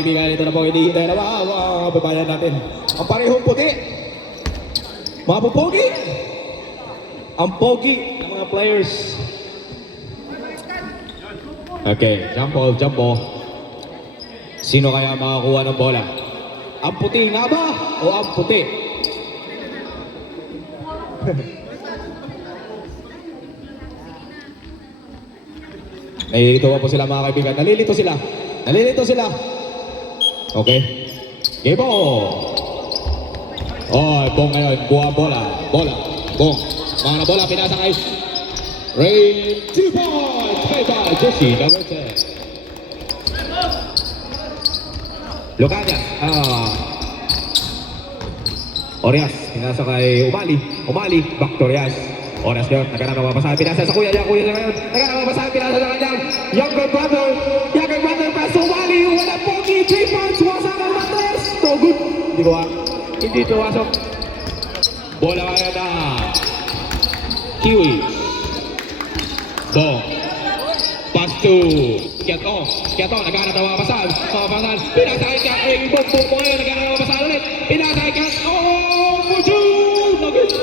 kaibigan. Ito na po hinihintay na mga kababayan natin. Ang parehong puti. Mga pupogi. Ang pogi ng mga players. Okay, jump ball, jump ball. Sino kaya makakuha ng bola? Ang puti nga ba? O ang puti? Nalilito po sila mga kaibigan. Nalilito sila. Nalilito sila. Okay. Game ball. Oh, bong ngayon. Buha bola. Bola. Bong. Mga na bola. Pinasa kay Ray 2 points. Play by Jesse, number 10. Lucania. Orias. Pinasa kay Umali. Umali. Back to Orias. Oras yun, nagkana mapapasahan, pinasa sa kuya niya ngayon, nagkana mapapasahan, pinasa sa kanyang younger brother pass to Wally, wala pogi, 3 points, wasak ang matres, so good, hindi ko wasok, bola kaya na, Kiwi, Bong, pass to, Kiatong, nagkana mapapasahan, pinasa kay Kiatong, Bong ngayon, nagkana mapapasahan ulit, pinasa kay Kiatong,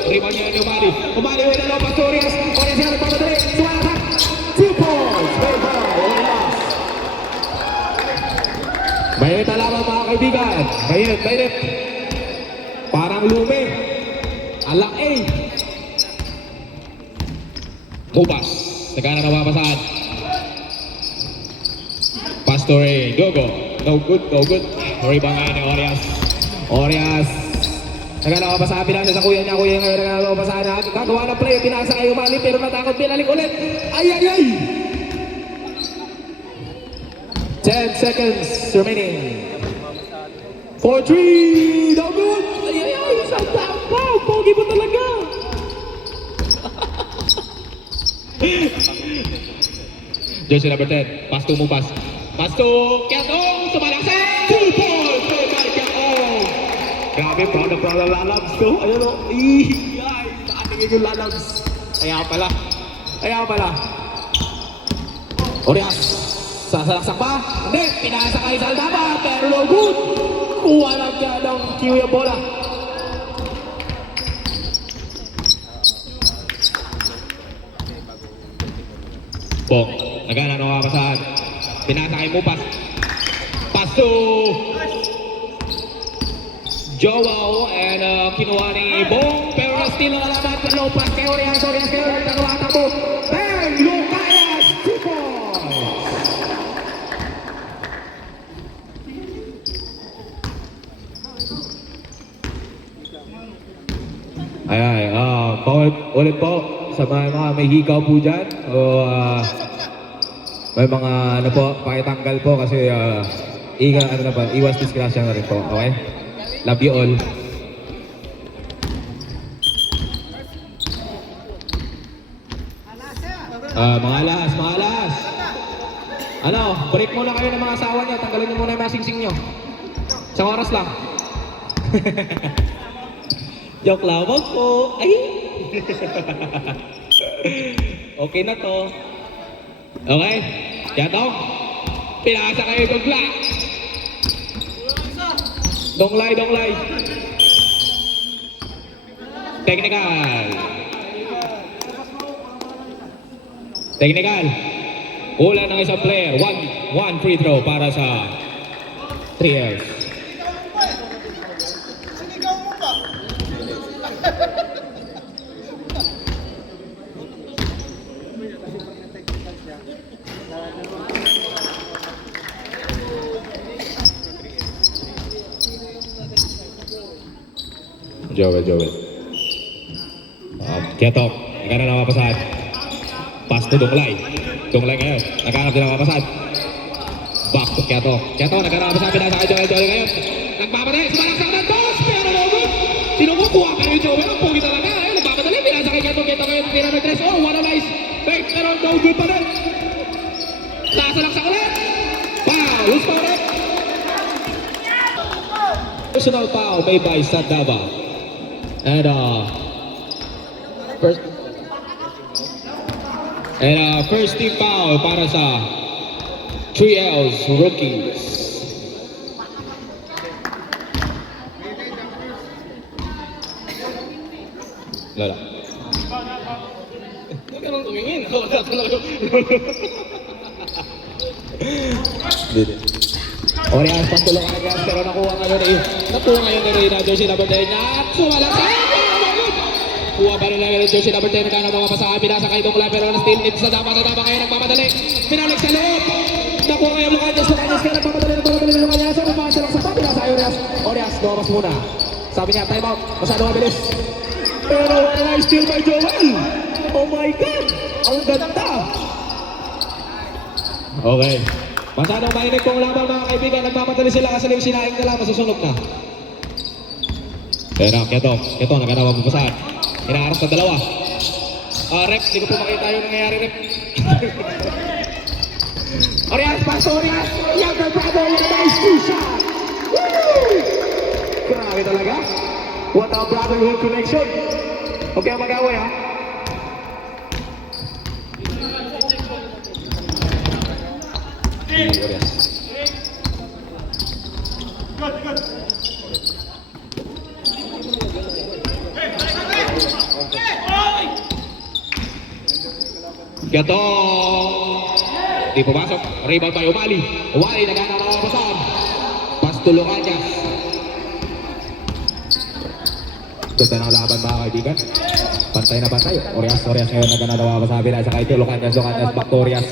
rebound niya ni Umali. Umali ulit na lopas to Orias. Orias yan nagpapadali. Sumayatak. 2 points. Very high. Orias. Mainit na lamang mga kaibigan. Mainit. Parang lumi. Alak A. Mubas. Nagkana na mapapasahan. Pastore. Go. No good. Rebound nga ni Orias. Nagkalawa pa sa pinasa sa kuya niya ngayon, nagkalawa pa sa anak. Gagawa ng play, pinasa kayo Umali, pero natakot, binalik ulit. Ay! 10 seconds remaining. 4-3, no good! Ay! Isang tapa! Pogi mo talaga! Jersey number 10, pass to Mubas. Pass to Kiatong, sumalaksan! 2 points! Play by Kiatong! Grabe, proud na lalabs ko. Ayun o. Nakatingin yung lalabs. Kaya pala. Orias. Sasalaksak pa. Hindi. Pinasa kay Saldama. Pero no good. Kuha lang niya ng Kiwi ang bola. Bong. Nagana na makapasahan. Pinasa kay Mupas. Paso. Joao and kinuha ni Bong, pero still ang alamat ng low pass kay Orias kayo nagtatakbo. Bang! Lucas! 2 points! Paulit ulit po sa mga may hikaw po dyan o may mga pakitanggal po kasi iwas disgrasya na rin po, okay? Love you all. Mga alas. Break muna kayo ng mga asawa nyo. Tanggalin nyo muna yung mga singsing nyo. Isang oras lang. Joke lang po. Ay! Okay na to. Okay? Kiatong. Pinasa kayo Dongla. Donglay. Technical. Ula ng isang player. One free throw para sa 3Ls. Joel. Kiatong. Nagkana na mapapasahan. Pass to Donglay ngayon. Nagkana din na mapapasahan. Back to Kiatong. Nagkana na mapapasahan. Pinasa kay Joel ngayon. Nagpapadali. Sumalaksak ng toss. Pero no good. Sinukukuha ka ni Joel. Ang pogi talaga. Nagpapadali. Pinasa kay Kiatong ngayon. Tira ng 3. Oh, what a nice fake. Pero no good pa rin. Nasalaksak ulit. Foul. Who's foul ulit? Personal foul made by Sandava. And first team foul para sa 3Ls rookies. Lala. Huwag ka nang tumingin. Wala talaga. Hindi. Orias, pagtulong agad, pero nakuha ngayon eh. Nakuha ngayon ni Reyna, jersey number 10 at sumalang sa kuha pa rin lang yung jersey number 10 na mga pasahan, binasa kay Dongla pero na-steal in sa dama kayo nagpapadali. Pinalik sa loob. Nakuha ngayon Lucanyas kaya nagpapadali ng Lucanyas. Ang umasa lang sa pa, binasa kay Orias. Orias, lumabas muna. Sabi niya, time out, masyado mabilis. Pero wala na steal by Joel. Oh my God, ang ganda. Okay. Masyadong mainit pong laban mga kaibigan. Nagpapadali sila kasi yung sinaing nila masusunog na. Kaya na, keto, naganawa mo pasahan. Inaarap sa dalawa. Rep, hindi ko po makita yung nangyayari, Rep. Orias, paso, Orias! Younger brother with a nice two shot! Woo! Grabe talaga. What a brotherhood connection. Okay ang mag-away, ha? Orias. Gato! Di pumasok. Rebound by Umali. Umali, nagkakaroon pa saan? Pastulungan niya. Ganda ng laban mga kaibigan. Pantay na pantay. Orias ngayon naganawa pa sa amin. Sa kayo, Lucanyas, back to Orias.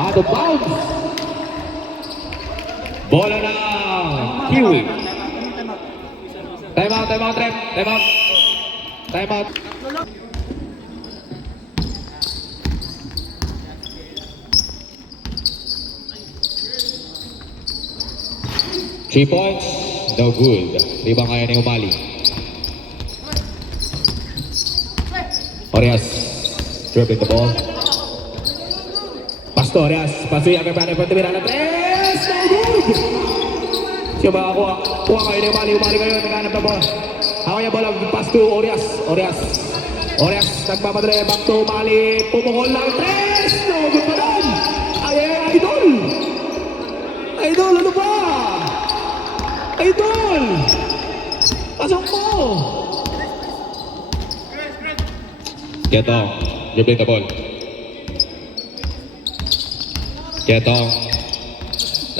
Out of bounds! Bola na Kiwi. Time out, Rep. Time out. 3 points, no good. Ribang kaya ni Umali. Orias, dribbling the ball. Pasto, Orias, paso yung kaya pa tumira ng 3, no good! Siya makakuha. Kuha kayo ni Umali ngayon, naghanap na ball. Hawak yung ball, pass to Orias. Orias, nagpapadre, back to Umali. Pumukol lang, 3, no good pa doon! Idol! Idol, ano ba? Idol! Pasok mo! Ketong, dribbling the ball. Ketong,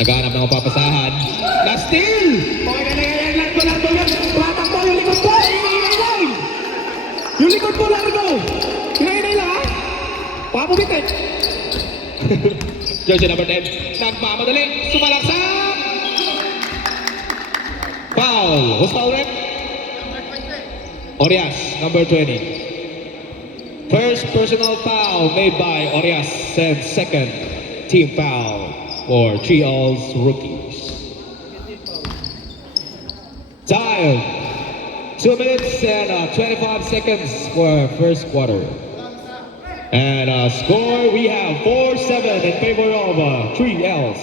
naghahanap ng papasahan. Na-steal! Okay ka na yan, largo yan. Tumatakbo yung likod ko. Ingay lang! Yung likod ko, largo! Ingay lang, ha? Papabitin! Jersey number 10. Nagmamadali. Sumalaksak! Foul. Who's foul, Rep? Orias, number 20. First personal foul made by Orias and second team foul for Triol's rookies. Time, 2 minutes and 25 seconds for first quarter. And score, we have 4-7 in favor of 3Ls.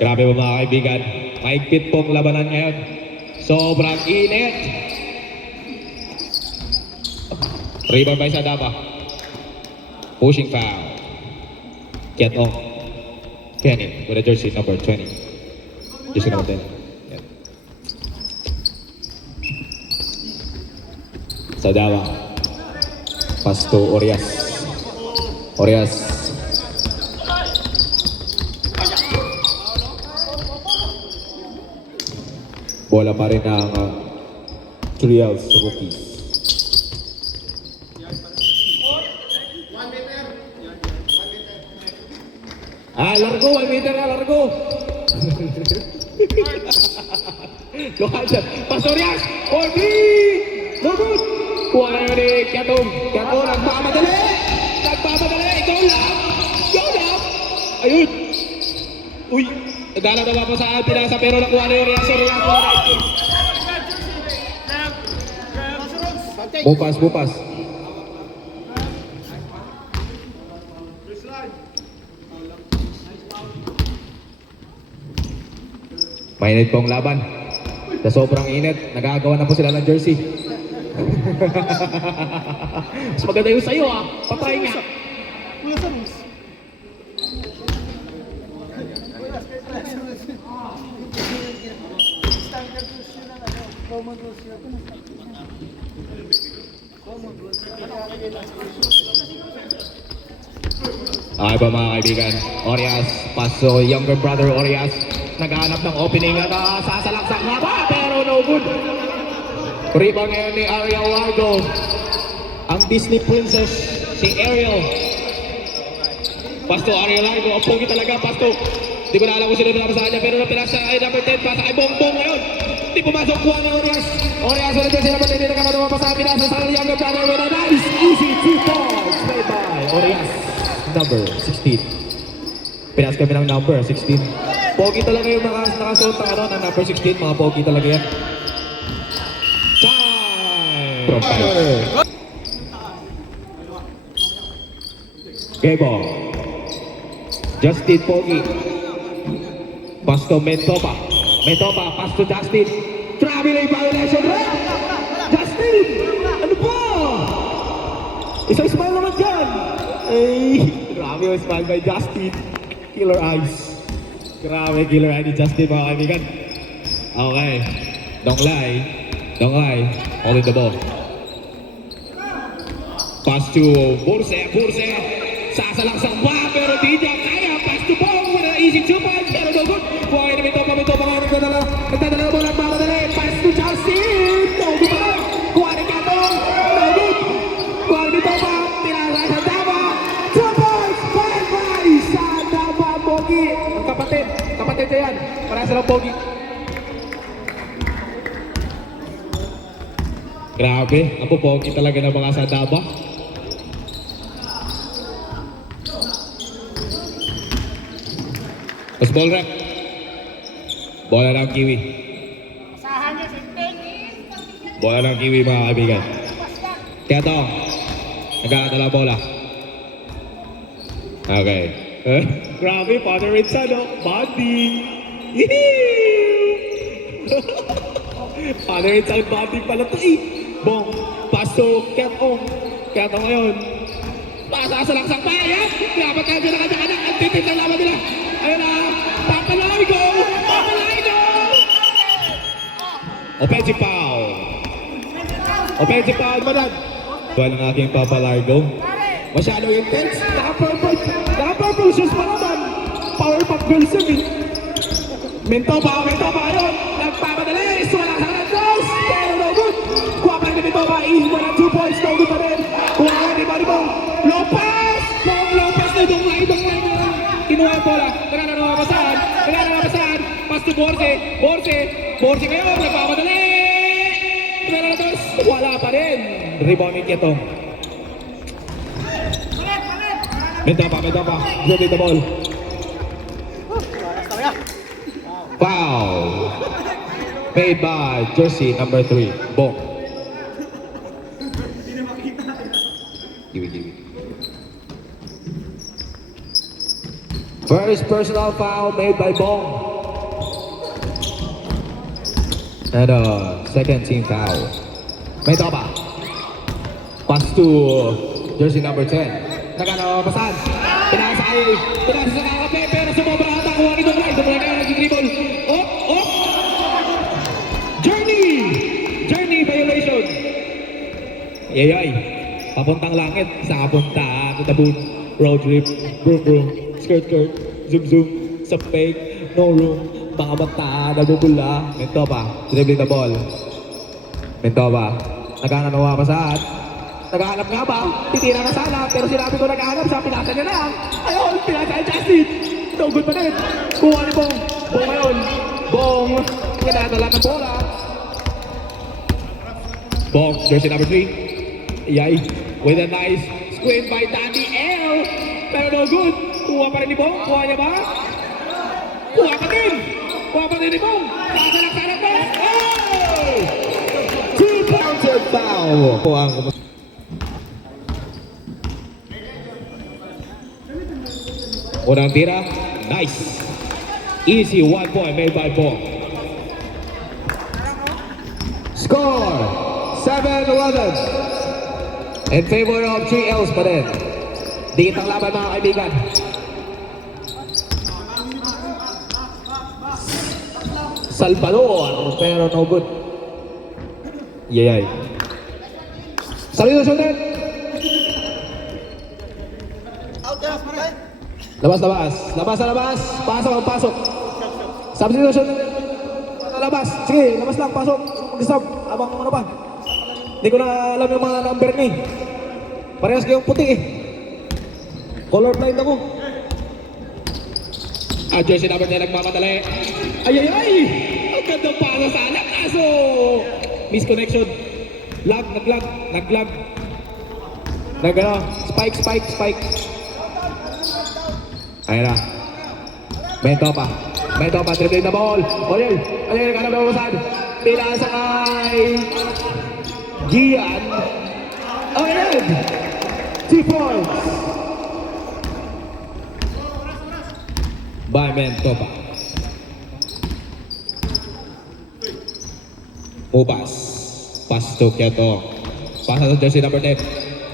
Grabe po mga kaibigan, maigpit pong labanan ngayon. Sobrang init. Rebound by Sadaba. Pushing foul. Get on. Kenny with a jersey number 20. Jersey number 10. Yeah. Sadaba. Pass to Orias. Bola pa rin ng Trials rookies. Largo, 1 meter na, largo. Luhajan, Pastorias, Orbi! Lubot! Kuha na yun ni Kiatong, nagpapadali! Ikaw lang! Ayun! Uy! Nagdala na ba po sa pinasa pero nakuha na yung reaction. Bupas. Mainit pong laban. Sa sobrang init, nagagawa na po sila ng jersey. Mas maganda yung sa'yo, ah. Patry nga. Ay ba mga kaibigan, Orias, paso younger brother Orias, naghahanap ng opening at sasalaksak nga ba, pero no good. Rebound ngayon ni Ariel Largo, ang Disney princess, si Ariel. Pasto Ariel Largo, ang pogi talaga, Pasto. Hindi ko na alam kung sino pinapasa niya, pero napinasa ay number 10, pasa kay Bongbong ngayon. Hindi pumasok, kuha ng Orias. Orias, wala dyan si number 10, hindi na ka mapasa, pinasa sa younger brother with a nice, easy 2 points made by Orias. Number 16. Pinas kami ng number 16. Pogi talaga yung mga nakasuot ng ano, ng number 16. Mga pogi talaga yan. Time! From fire. Game ball. Justin Pogi. Pass to Mentopa. Mentopa, pass to Justin. Traveling violation. Justin! Ano ba? Isang smile naman dyan. Ay, grabe yung smile by Justin. Killer eyes. Grabe, killer eye ni Justin mga kaibigan. Okay. Donglai. Donglai. Holding the ball. Pass to Burse. Burse. Sasalaksak pa pero di niya kaya. Pass to Bong with an easy 2 points. Pero no good. Buhay na Mitopa. Mitopa nga nagdadala. Nagdadala na bola. Mamadali. Pass to Justin. No good pa. Kuha ni Katong. No good. Kuha ni Mitopa. Pinasa sa Dama. 2 points. 5 points. Sa Dama Pogi. Ang kapatid. Kapatid niya yan. Para silang Pogi. Grabe. Ang Pogi talaga ng mga sa Dama. Tapos ball rep. Bola ng Kiwi. Bola ng Kiwi mga kaibigan. Kaya to. Nag-aadala bola. Okay. Grabe, Father Ritza, no? Bonding. Father Ritza, bonding pala to eh. Bong, pasok, Ketong. Ketong ngayon. Pasasalaksak pa, yan. Dapat tayo na kanya-kanya. Ang titig ng laban nila. Ayun na. Papalargo. Papalargo. Offensive foul. Offensive foul, madad. Tuwal ang aking Papalargo. Masyadong intense. Naka-purple shoes pa naman. Power pop girls yun eh. Mentopa. Mentopa ayun. Nagpapadali. Wala sa kanan. Close. Pero no good. Kuha pa rin ni Mentopa. Ihiwa ng 2 points. No good pa rin. Kuha ka ni Maribong. Lopez. Bong Lopez na Donglai. Donglai na. Kinuha ang bola. Nagkakaroon. Pass to Borse. Borse ngayon. Nagpapadali. Wala pa rin. Rebound ni Ketong. Mentopa. Dribbling the ball. Foul. Made by jersey number 3. Bong. Give. First personal foul made by Bong. And second team foul. Mentopa. Pass to jersey number 10. Nagkakapasan. Pinasa sa kakape, pero sumobra ata. Kuha ni Donglai. Donglai ngayon nag-dribble. Oh! Journey violation. Yayay. Papuntang langit. Sa kapunta. Tatabun. Road trip. Broom. Skirt. Zoom. Sa fake. No room. Mga bata. Nabubula. Mentopa. Dribbling the ball. Mentopa. Nagkakanawa pa saan. Naghahanap nga ba? Titira na sana, pero sinabi ko naghahanap siya, pinasa niya na. Ayun, pinasa ni Justin. No good pa rin. Kuha ni Bong. Bong ngayon. Bong. Kinadala ng bola. Bong, jersey number 3. Yay. With a nice screen by Danny L. Pero no good. Kuha pa rin ni Bong. Kuha niya ba? Kuha pa din ni Bong. Sasalak ba? Oh! 2 counter foul. Kuha ang unang tira, nice. Easy 1 point made by Bong. Score 7-11 in favor of 3Ls pa rin. Dikit ang laban mga kaibigan. Salvador, pero no good. Yayay. Sarili na shooter. Labas. Pasok ang pasok. Substitution. Labas. Sige, labas lang. Pasok. Mag-stop. Abang ano ba? Hindi ko na alam yung mga number ni. Parehas kayong puti eh. Colorblind ako. Jersey number 10 nagmamadali. Ay! Ang ganda para sana. Kaso, misconnection. Naglag. Spike. Ayan na. Mento pa, dribbling the ball. Oyel, kanang nabawasan. Pinasa kay Gian. Oyel! 2 points. By Mento pa. Mupas. Pass to Keto. Pass to jersey number 10.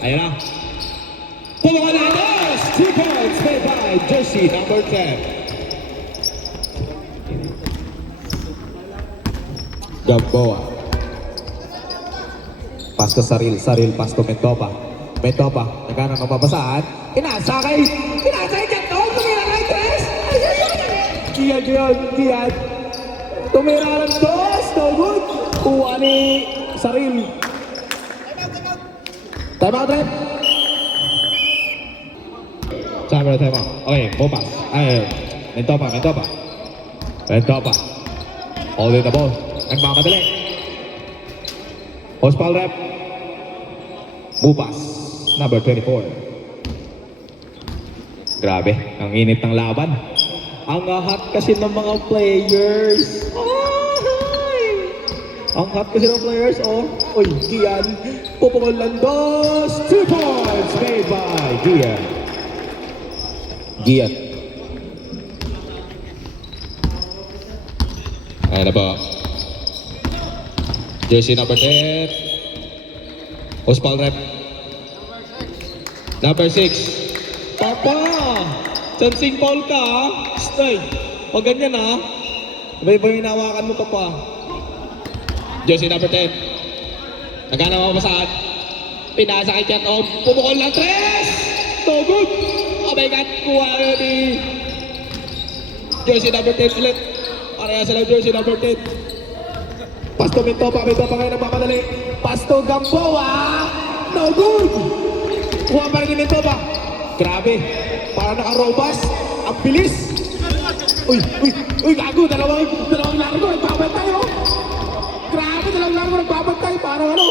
Ayan na. Pumukal na dos! 2 points made by jersey number 10. Gamboa. Pass to Saril, pass to Mentopa. Nagkana ng mababasaan. Inasa kay Keto. Tumira ng 3. Gian. Tumira ng 2. No good. Kuha ni Saril. Time out, Red. Time out. Okay, Mupas. Mentopa. Holding the ball. Nagmamadali. Hospal rep. Mupas. Number 24. Grabe, ang init ng laban. Ang hot kasi ng mga players. Ang hot kasi ng players, oh. Uy, Gian. Pupukol ng 2 points made by Gian. Ayan na ba? Jersey number 10. Hospal rep. Number 6. Papa! Chansing Paul ka, ha? Stay. Pag ganyan, ha? Iba yung hinawakan mo, Papa. Jersey number 10. Nagkana mapasaan. Pinasa kay Keto. Pumukol ng 3! No good! Oh my God! Kuha ni jersey number 10 ulit. Pareha sila jersey number 10. Pasto Mentopa kayo nagpapadali. Pasto Gamboa! No good! Kuha pa rin ni Mentopa. Grabe! Para naka-robust. Ang bilis! Uy, gago! Dalawang largo nagbabantay, oh! Grabe! Dalawang largo nagbabantay. Parang ano?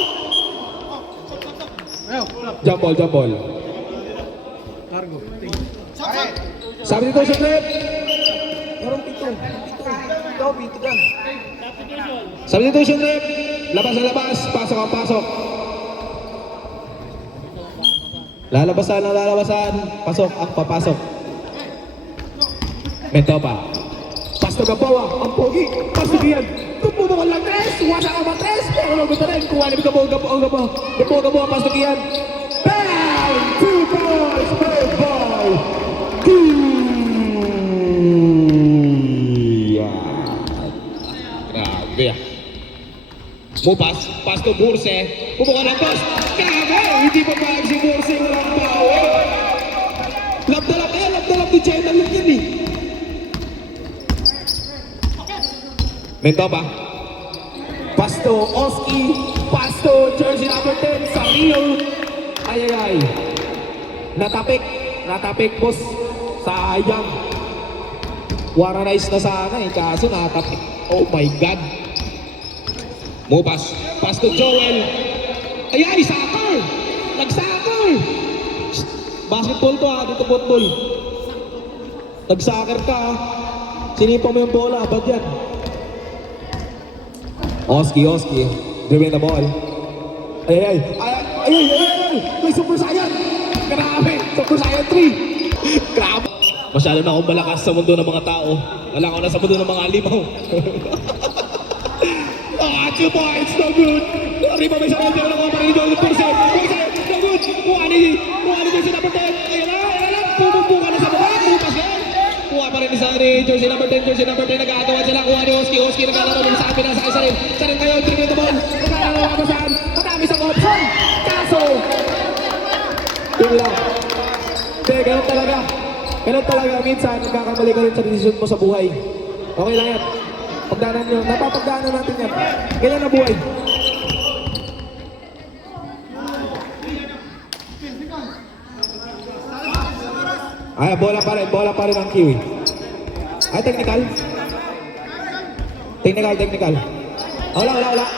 Jump ball. Largo. Sabi dito siya, Trep! Merong pito. Pito dyan. Sabi dito siya, Trep! Labas. Pasok. Lalabasan. Pasok ang papasok. Mentopa. Pasto Gamboa. Ang pogi. Pasto Gian. Pumukol lang 3. Wasa ka ba 3? Pero nagusto rin. Kuha ni Gamboa. Pasto Gian. Bang! 2 points made by Gian. Grabe. Mupas. Pasto Burse. Pumukol lang 2. Grabe! Hindi pa ba si Burse walang power? Lap ni Jenna lang yan eh. Mentopa. Pasto Oski. Pasto jersey number 10. Saril. Ay. Natapik boss. Sayang. Waranize na sana eh. Kaso natapik. Oh my God. Mupas. Pasto Joel. Ay, soccer! Nag-soccer! Basketball to, ha? Dito football. Nag-soccer ka, ha? Sinipa mo yung bola, ba't yan? Oski. Dribbling the ball. Ay! May Super Saiyan! Grabe! Super Saiyan 3! Grabe! Masyado na akong malakas sa mundo ng mga tao. Wala ako na sa mundo ng mga limaw. 2 points, no good! Arriba may sakal, pero nakuha pa rin yung Burse. No good! Kuha ni jersey number 10. Ayan na! Pumumbuka na sa baba. Bukas yan. Kuha pa rin ni jersey number 10. Nag-aagawan sila. Kuha ni Oski. Naglalaro din sa akin. Nasa kay Sarin. Sarin kayo. Dribble the ball. Naglalaro ka pa sa Yun lang. Hindi, ganun talaga. Ganun talaga. Minsan, nagkakamali ka rin sa desisyon mo sa buhay. Okay lang yan. Pagdaanan nyo. Napapagdaanan natin yan. Ganyan na buhay. Ay, bola pa rin ang Kiwi. Ay, technical. Technical. Wala.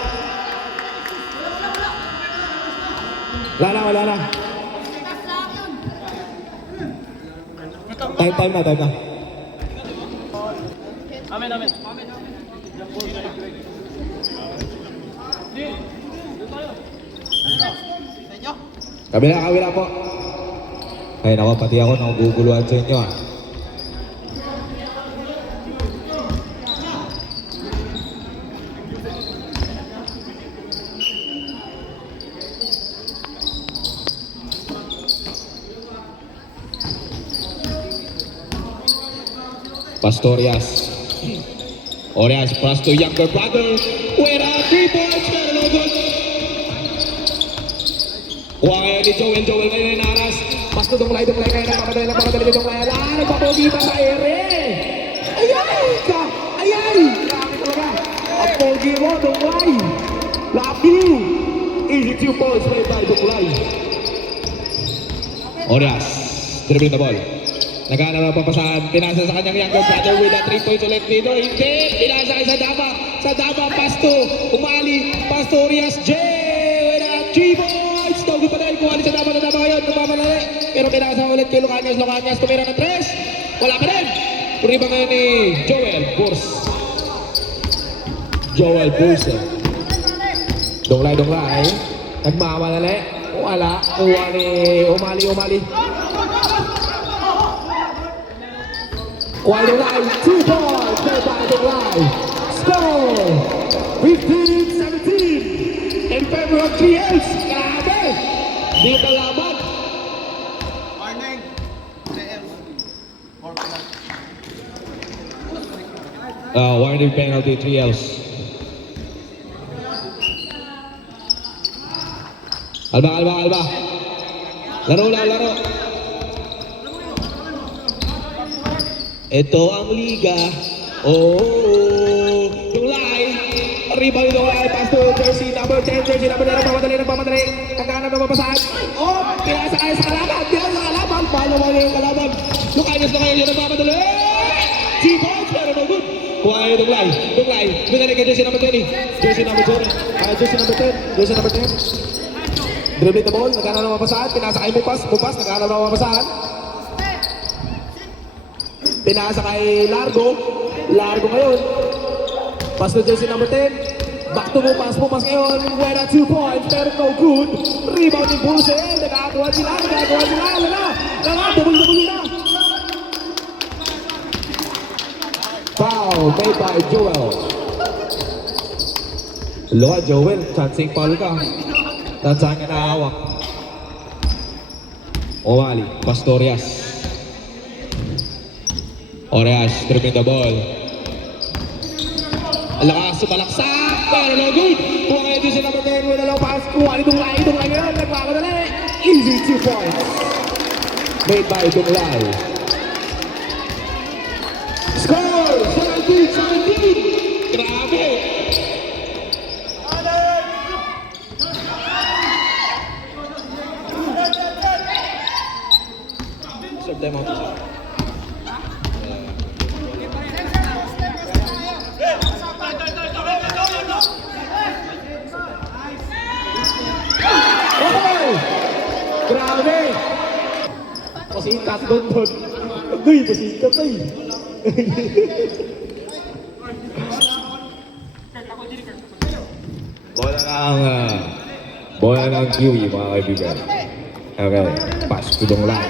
Wala na. Time na. Amen. Kabila po. Ay, nako, pati ako nakaguguluhan sa inyo ah. Pastorias. Orias pass to younger brother. Wait up, 3 points, pero no good. Kuha ngayon ni Joel ngayon na naras. Pasto donglay kayo nagpapadali ni donglay. Ala, nagpapogi pa sa ere. Ayay! Grabe talaga. Ang pogi mo, donglay. Love you. Easy 2 points played by donglay. Orias, dribbling the ball. Naghanap ng papasahan. Pinasa sa kanyang younger brother with a 3 points ulit dito. Hindi! Pinasa kay sa Dama. Pasto. Umali. Pastorias. J. With a 3 points. Tawag pa rin. Kuha sa Dama ngayon. Nagmamalali. Pero pinasa ulit kay Lucanias. Tumira ng 3. Wala pa rin. Puriba ngayon ni Joel Burse. Donglay. Nagmamalali. Wala. Kuha ni Umali. Kuha ni Donglay. 2 points played by Donglay. Score! 15-17 in favor of 3Ls. Grabe! Dito laban. Warning penalty, 3Ls. Alba. Laro. Ito ang liga. Donglay. Rebound ni Donglay. Pass to jersey number 10. Nagpamadali. Nagkahanap na mapasahan. Pinasa kayo sa kalaban. Paano mo yung kalaban? Lucanias na kayo yung nagpamadali. 3 points, pero no good. Kuha kayo Donglay. Binalik kay jersey number 20. Jersey number 10. Dribbling the ball. Nagkahanap na mapasahan. Pinasa kayo Bupas. Nagkahanap na mapasahan. Pinasa kay Largo ngayon. Pass to jersey number 10. Back to Bupas ngayon. Where 2 points, pero no good. Rebound ni Burse. Nagkakakuha sila. Double na. Foul made by Joel. Loa Joel, chancing foul ka. Tansahan ka na hawak. Omali, Pastorias. Orias, dribbling the ball. Lakas, sumalaksak, pero no good. Kuha ngayon din sila mag-turn with a low pass. Kuha ni Donglay ngayon, nagpapadali. Easy 2 points. Made by Donglay. Score! 17-17! Grabe! Serve them out. Grabe! Pasikat doon. Uy, pasikat ay. Bola ng Kiwi, mga kaibigan. Okay, pass to Donglay.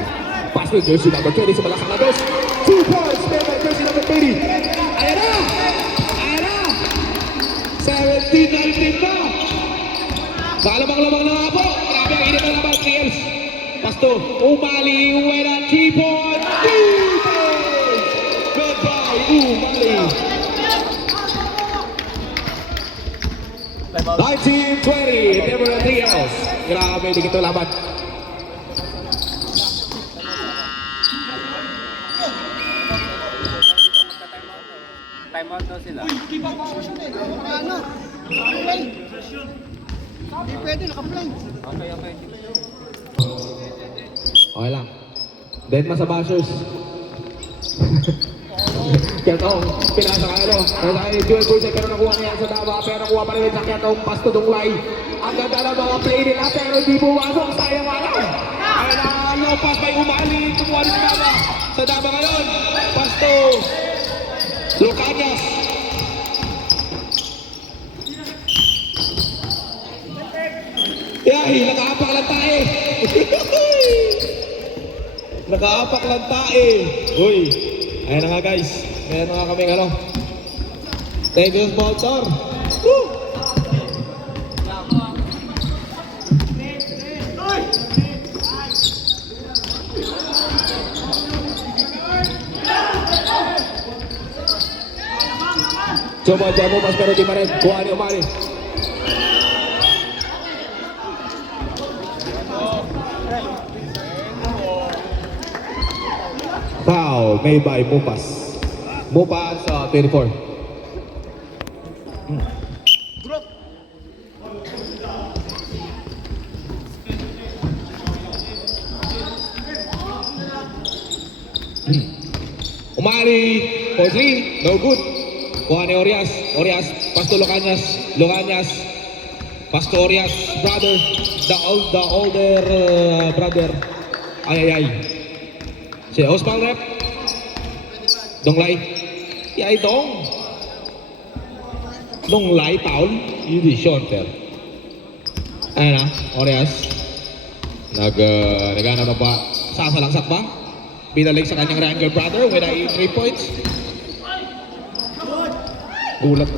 Pass to jersey number 20 sa Malakas Lagos. 2 points made by jersey number 20. Ayan na! 17-19 na! Nakalabang-labang na nga po. Grabe ang init na naman, 3Ls. Pass to Umali, with a 3-point. Defense! Goodbye, Umali. 19-20, never 3Ls. Grabe, di kito laban. Time out daw sila. Hindi pwede, naka-play. Okay, okay. Okay lang. Deadma sa bashers. Kiatong, pinasa ka ano. Pinasa ka ni Joel Burse, pero nakuha niya sa Davao. Pero nakuha pa rin sa Kiatong, Pasto Dunglay. Ang ganda ng mga play nila, pero di bumasok. Sayang nga lang. Ay na, Lopez may umali. Kumuha rin sa Davao. Sa Davao ngayon, Pasto. Lucanias. Yay, nakaapak lang tayo. Nakaapak lang tayo. Uy, ayun na nga guys. Meron nga kaming ano. Thank you sponsor. Woo! Coba dyan mo, mas pero di pa rin. Kuha ni Umari. Foul made by Mupas. Mupas 24. Umari for 3, no good. Kuha ni Orias. Orias, Pasto Lucanias. Lucanias, Pasto Orias, brother. The older brother. Ay. Si Osman Rep. Donglay. Yay Dong. Donglay, Paul. Hindi shorter. Ayun na, Orias. Nagana na ba? Sasalangsat ba? Pinalik sa kanyang Ranger brother with a 3 points. Gulat.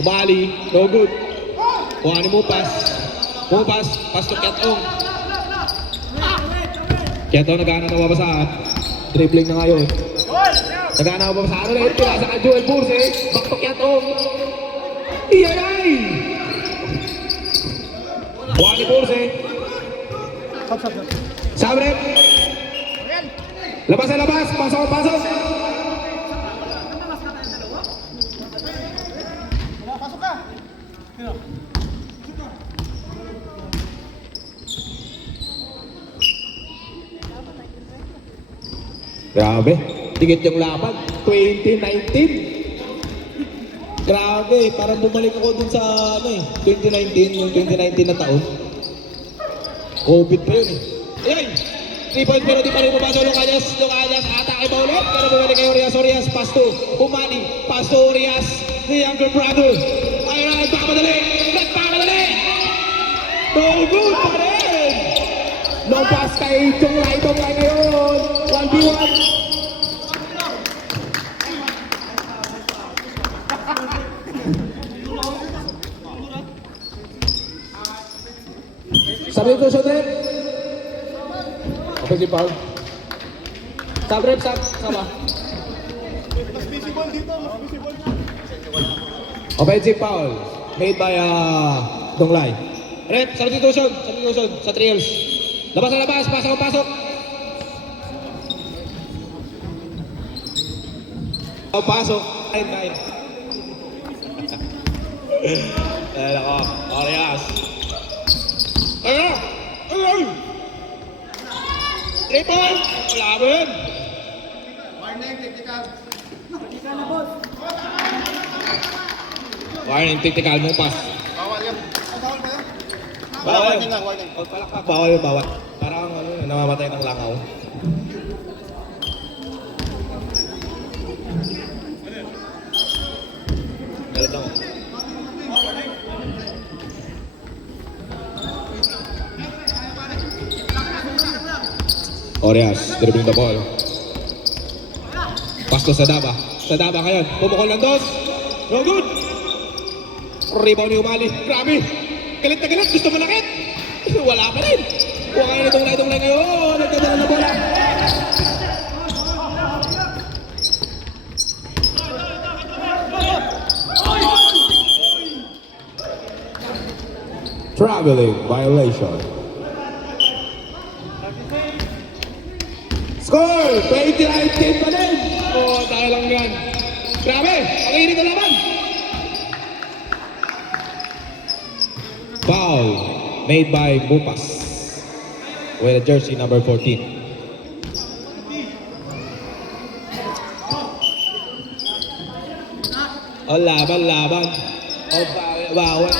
Umali, no good. Kuha ni Mupas. Mupas, Pasto Kiatong. Kiatong nagana na babasahan. Dribbling na ngayon. Nagana na babasahan ulit. Pinasa ka Joel Burse. Back to Kiatong. Iyanay! Kuha ni Burse. Sabre. Labas na labas. Pasok. Grabe, tigit yung laban, 2019. Grabe, parang bumalik ako dun sa 2019, yung 2019 na taon. COVID pa yun eh. Ayan, 3 point pero di pa rin pumasok Lucanias, atake ba ulit? Pero bumalik kay Orias, Pasto, Umani, Pasto Orias, the younger brother. Ayun, nagpapadali! No good pa rin! No pass kay Donglay ngayon, 1v1. Sabi ko siya din. Offensive foul. Sabrep, sama. Offensive foul made by Donglay. Rep, substitution sa trials. Labas na labas, pasok. Pasok. Kain. Ayan ako, Orias. Ayun! 3 points! Wala ba yun? Warning, technical mo pass. Bawal yun. Palakpak, bawal yun, bawal. Parang namamatay ng langaw. Galit ako. Orias, dribbling the ball. Pasto sa Daba ngayon. Pumukol ng dos. No good. Rebound ni Umali. Grabe. Galit na galit. Gusto malakit. Wala pa rin. Kuha kayo na Donglay ngayon. Nagdadala na bola. Traveling violation. Score! 2019 pa rin! Oh, Nag-iinit ang laban. Foul made by Bupas with a jersey number 14. Ang laban. O bawal.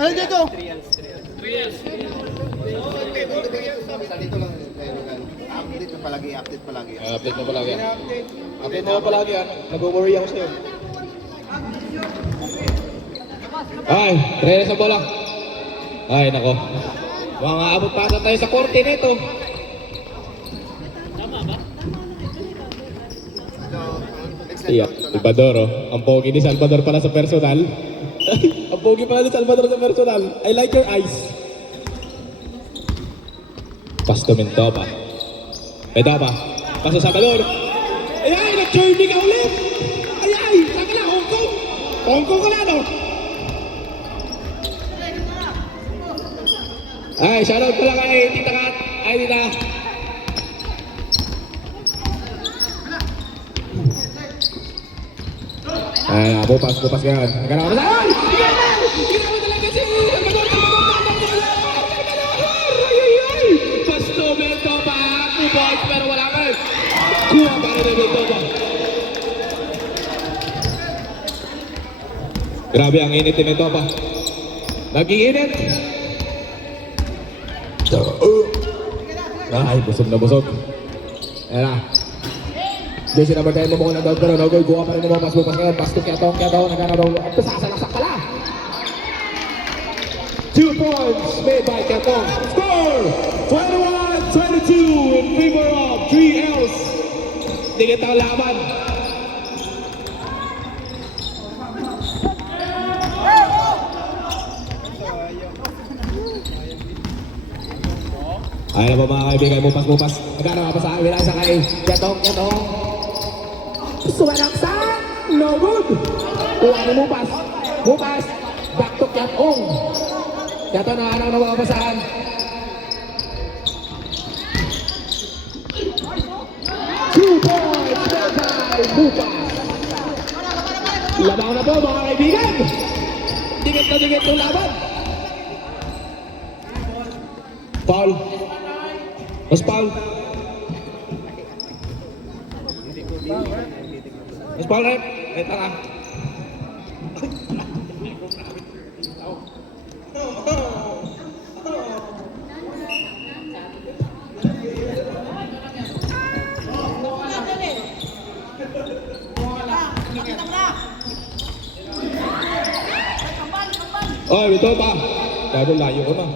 Ano dito? Update mo palagi. Update mo palagi. Update mo palagi. Nag-worry ako sa'yo. Ay, Reyes sa bola. Ay, nako. Mga abot pa tayo sa korte nito. Iya, Salvador, oh. Ang pogi ni Salvador pala sa personal. Ang pogi pala ni Salvador sa personal. I like your eyes. Pasto Mendopa. Mendopa. Pasto Salvador. Ay, nag-journey ka ulit. Ay, saan ka na? Hong Kong. Hong Kong ka na, no? Ay, shoutout pala kay Tita Kat. Ay, Tita. Ay, bupas ka yan. Nagkana ka na. Ay! Hindi naman talaga si Pasto Mendopa. 2 points pero wala ka. Kuha pa rin ng Mendopa. Grabe ang init ni Mendopa. Nag-iinit. Ay, busog na busog. Ayan na. Jersey number 10 mo ng down pero no goal. Kuha pa rin mo mas bukas ngayon. Pasto Ketong. Nagkakaroon. At sasalaksak pala. 2 points made by Ketong. Score! 21-22 in favor of 3Ls. Dikit ang laban. Ay na ba mga kaibigan, bupas. Nagkano nga pa sa akin, sa kay Ketong. Sumalaksak! No good! Kuha ni Bupas. Back to Ketong. Ketong na ano na mga pasahan. Two points by Bupas. Laban na po mga kaibigan. Dikit na dikit yung laban. Foul. Mas foul. Mas foul, rep. Tara. Oh, ito pa. Dahil layo ko na.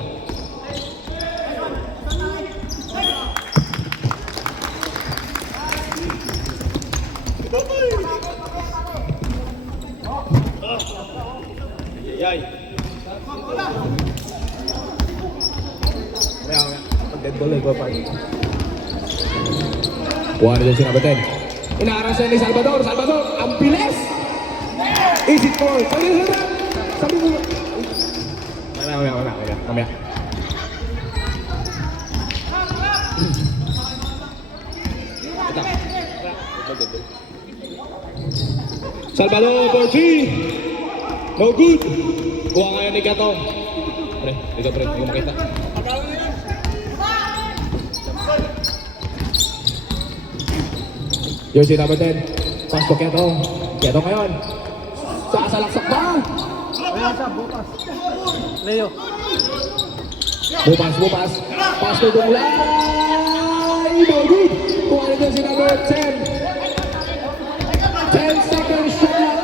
Kuha na dyan si number 10. Inaarasan ni Salvador. Ang bilis! Easy four. Sabi mo. Mamaya. Salvador for 3. No good. Kuha ngayon ni Gatong. Dito pre, hindi ko makita. Jersey number 10. Pasto Ketong. Ketong ngayon. Sasalaksak ba? Bukas. Leo. Bupas. Pasto Dunglay. No good. Kuha na jersey number 10. 10 seconds shot.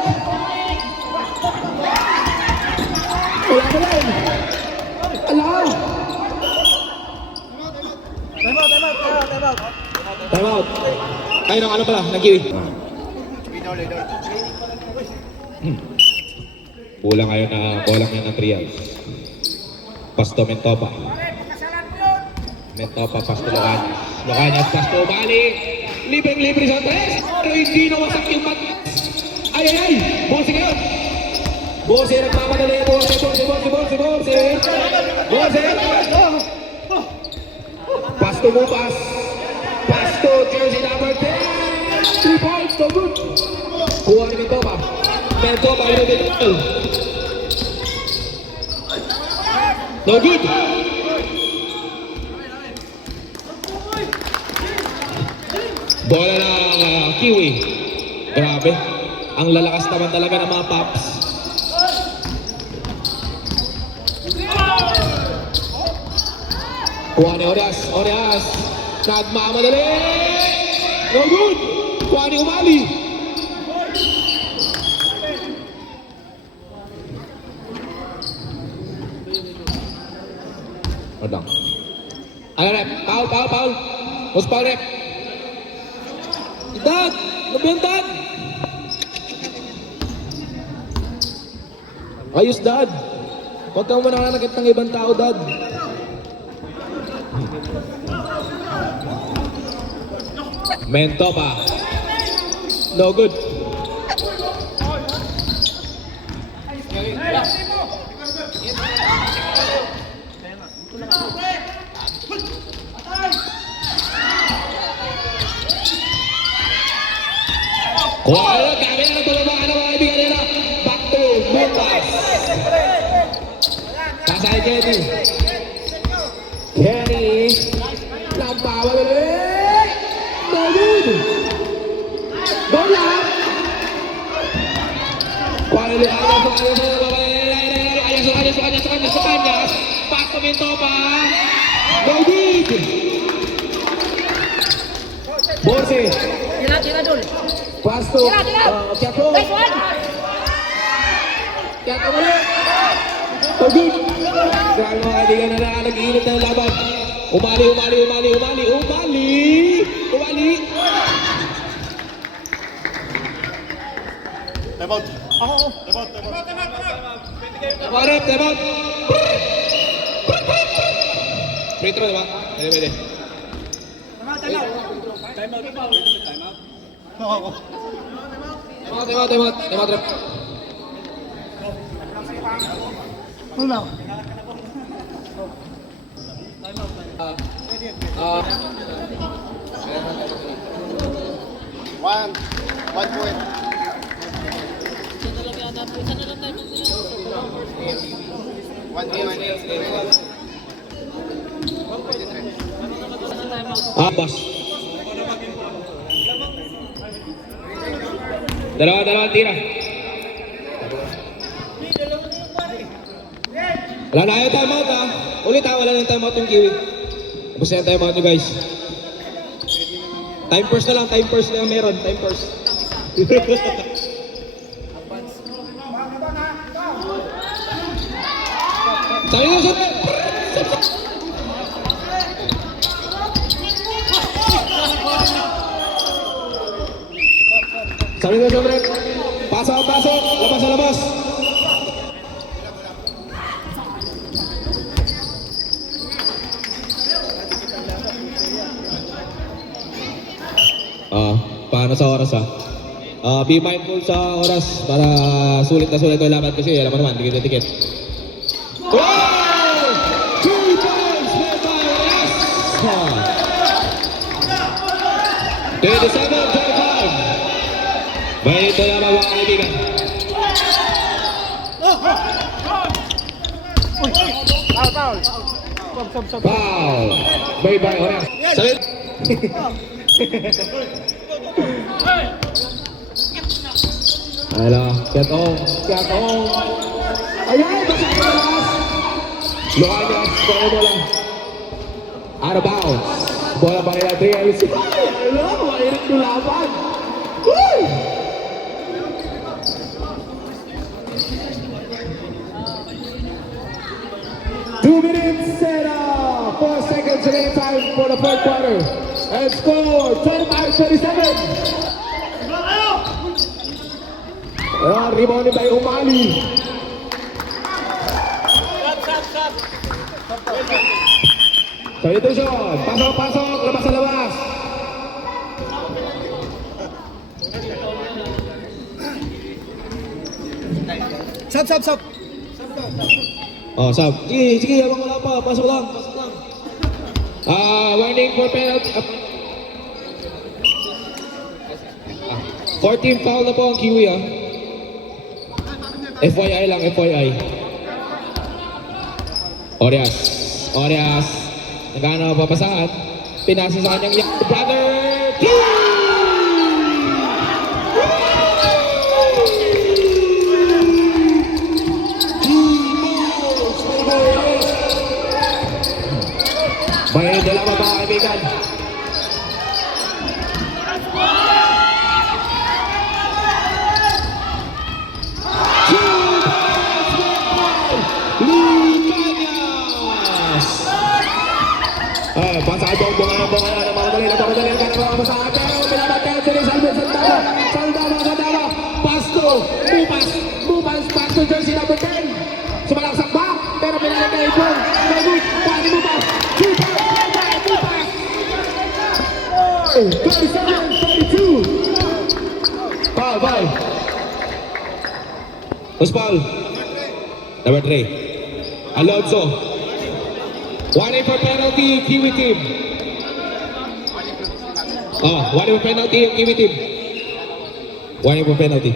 Wala na rin. Ala. Time out. Ay, ano pala? Nag-iwi. Kulang ngayon na bolang yan ng trials. Pasto Mendopa. Mentopa, pass to Locanias. Locanias, pass to Umali. Libreng-libre sa tres. Pero hindi nawasak yung mat. Ay, ay, ay! Bose ngayon! Bose, nagmamadali. Bose! Pass to Bupas. Pass to jersey number 10. 3 points, no good. Kuha ni Mentopa. Mentopa, yun din. No good. Bola ng Kiwi. Grabe. Ang lalakas naman talaga ng mga Pops. Kuha ni Orias. Nagmamadali. No good. Kuha ni Umali. Rodang. Ano rep? Foul. Mas foul rep. Dad! Nabiyang Ayos, Dad. Huwag kang mananakit ng ibang tao, Dad. Mentopa. No good. Kuha na, dami na natulabakan ng mga kaibigan nila. Back to Bupas. Sasay Kenny. Nagpapadali. No good. Bola. Kuha na, Ayas. Back to Mentopa. No good. Bose. Tira dul. Pasto, Kiato. Kiato muli. Tugin. Grabe mga kaibigan na nag-iinit ng laban. Umali. Time out. Time out. Free throw, diba? Pwede. Time out, rep. Wala. One point. Boss. Dalawa tira. Wala na yung timeout ha. Ulit ha, wala na yung timeout yung Kiwi. Tapos na yung timeout nyo guys. Time first na lang meron. Time first. Sabi ko sa Pasok. Labas. Paano sa oras ha? Be mindful sa oras para sulit na sulit yung laban kasi alam mo naman, tikit. Wow! 2 points made by Oras! 27-25. May ito naman mga kaibigan. Foul! Made by Oras. Salit! Ayan, Kiat on. Ayan, basta ka lakas. Locanias, kaya bola. Out of bounds. Bola pa nila 3 LC. Alam, mainit yung laban. Woo! Two minutes and 4 seconds remaining time for the fourth quarter. And score 25-27. Rebounded by Umali. Substitution. Pasok, pasok. Labas sa labas. Sub. Oh, sab. Sige, habang wala pa. Pasok lang. Warning for penalty. 14 foul na po ang Kiwi FYI lang, FYI. Orias. Nagano papasahan. Pinasa sa kanyang young brother. May dalawa mga kaibigan. Pasahan po ang bunga ng mga dali. Nagpapadali ang kanang mga pasahan. Pero pinabatan si Rizalvin Saldama. Pasto. Bupas. Pasto jersey number 10. Sumalaksak ba? Pero pinalik na ipon. Magut. Pwede mo ba? Bupas. 37-32. Foul. Who's foul? Number 3. Alonso. Warning for penalty, Kiwi team. Warning for penalty yung Kiwi team. Warning for penalty.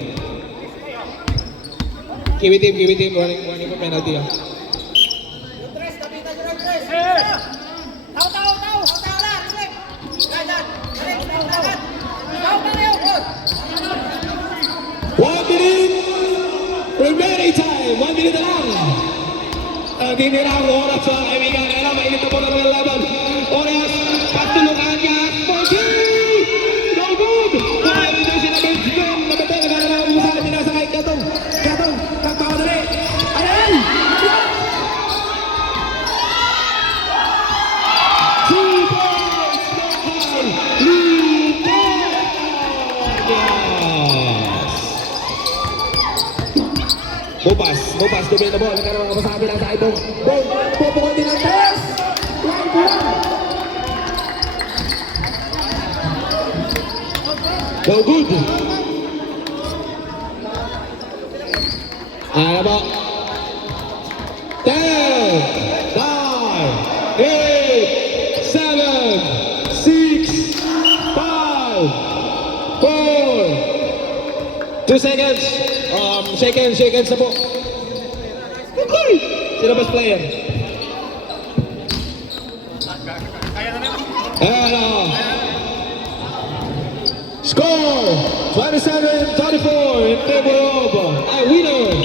Kiwi team, warning for penalty. Remaining time, 1 minute na lang. Tinirang oras sa kaibigan. Kaya mainit na po na ng laban. Oras, patulungan niya. No good! Kaya rin siya na benchman. Nabatay, nagkakaroon mo sa amin. Pinasakay. Gatong. Nagpapadali. Ayan! 2 points! Bupas, dumi na ball. Nagkaroon mga pasabi lang sa ibong. Boom! Pupukol din ang tres! Line to one! No good! Ano ba? 10, 9, 8, 7, 6, 5, 4, 2 seconds. Seconds na po. Sino best player? Score 27-24 in favor of winner